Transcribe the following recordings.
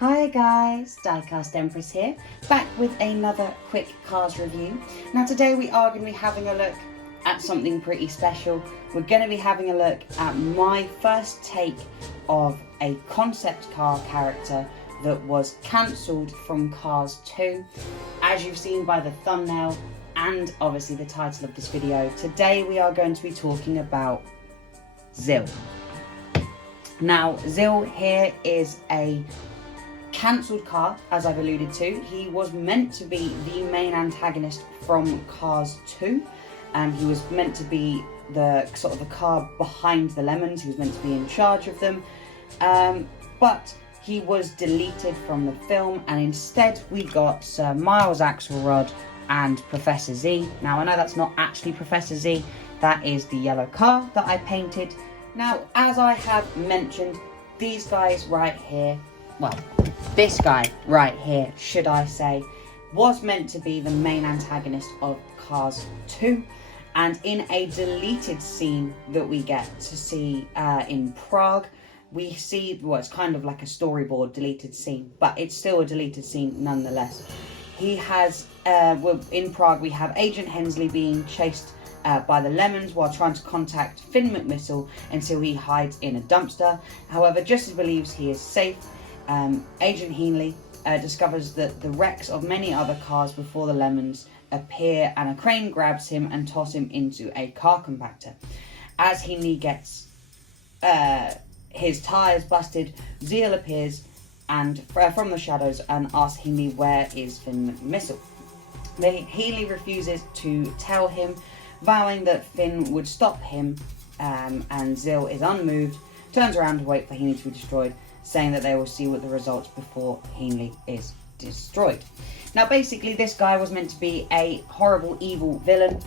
Hi guys, Diecast Empress here, back with another quick Cars review. Now today we are going to be having a look at something pretty special. We're going to be having a look at my first take of a concept car character that was cancelled from Cars 2. As you've seen by the thumbnail and obviously the title of this video, today we are going to be talking about Zil. Now Zil here is a cancelled car, as I've alluded to. He was meant to be the main antagonist from Cars 2. He was meant to be the car behind the lemons. He was meant to be in charge of them. But he was deleted from the film, and instead we got Sir Miles Axelrod and Professor Z. Now I know that's not actually Professor Z, that is the yellow car that I painted. Now, as I have mentioned, these guys right here, well, this guy right here, should I say, was meant to be the main antagonist of Cars 2. And in a deleted scene that we get to see in Prague, we see, well, it's kind of like a storyboard deleted scene, but it's still a deleted scene nonetheless. He has, in Prague, we have Agent Hensley being chased by the lemons while trying to contact Finn McMissile until he hides in a dumpster. However, just as believes he is safe, Agent Henley discovers that the wrecks of many other cars before the lemons appear, and a crane grabs him and tosses him into a car compactor. As Henley gets his tyres busted, Zeal appears and from the shadows and asks Henley where is Finn McMissile. Henley refuses to tell him, vowing that Finn would stop him, and Zil is unmoved, turns around to wait for Henley to be destroyed, saying that they will see what the results before Henley is destroyed. Now basically this guy was meant to be a horrible evil villain,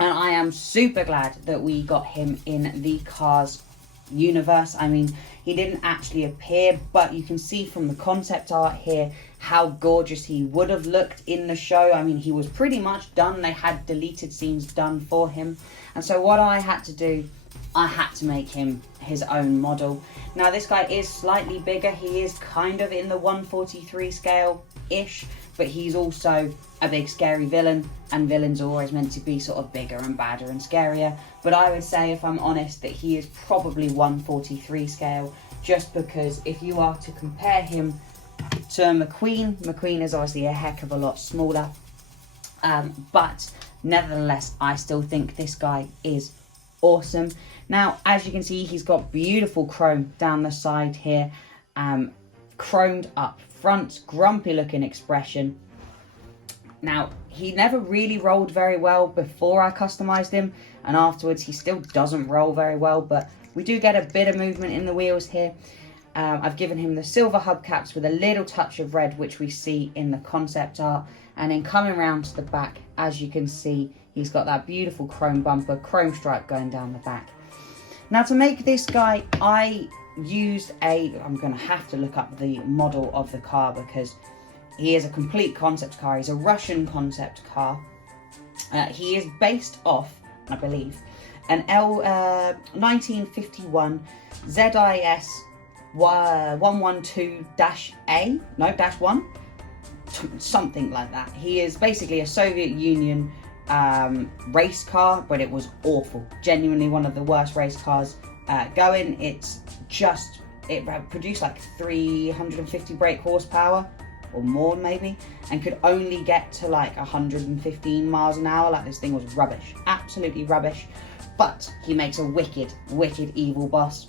and I am super glad that we got him in the Cars universe. I mean, he didn't actually appear, but you can see from the concept art here how gorgeous he would have looked in the show. I mean, he was pretty much done. They had deleted scenes done for him, and so what I had to do, I had to make him his own model. Now this guy is slightly bigger. He is kind of in the 1/43 scale-ish, but he's also a big scary villain, and villains are always meant to be sort of bigger and badder and scarier. But I would say, if I'm honest, that he is probably 1/43 scale, just because if you are to compare him to McQueen is obviously a heck of a lot smaller. But nevertheless, I still think this guy is awesome. Now, as you can see, he's got beautiful chrome down the side here, chromed up front, grumpy looking expression. Now, he never really rolled very well before I customized him, and afterwards he still doesn't roll very well, but we do get a bit of movement in the wheels here. I've given him the silver hubcaps with a little touch of red, which we see in the concept art, and then coming around to the back, as you can see, he's got that beautiful chrome bumper, chrome stripe going down the back. Now to make this guy, I used I'm going to have to look up the model of the car because he is a complete concept car. He's a Russian concept car. He is based off, I believe, an 1951 ZIS 112-A, no, -1, something like that. He is basically a Soviet Union race car, but it was awful. Genuinely one of the worst race cars going. It produced like 350 brake horsepower or more maybe, and could only get to like 115 miles an hour. Like, this thing was rubbish, absolutely rubbish. But he makes a wicked evil boss.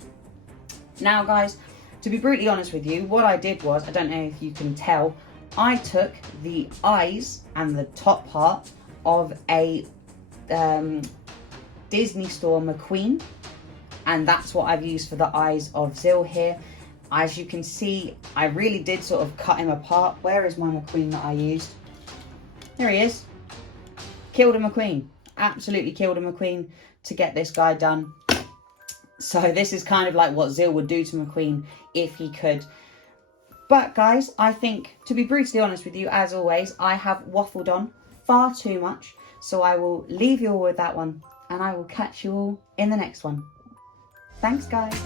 Now guys, to be brutally honest with you, what I did was, I don't know if you can tell, I took the eyes and the top part of a Disney store McQueen, and that's what I've used for the eyes of Zil here. As you can see, I really did sort of cut him apart. Where is my McQueen that I used? There he is. Killed a McQueen. Absolutely killed a McQueen to get this guy done. So this is kind of like what Zil would do to McQueen if he could. But guys, I think, to be brutally honest with you, as always, I have waffled on far too much. So I will leave you all with that one, and I will catch you all in the next one. Thanks guys.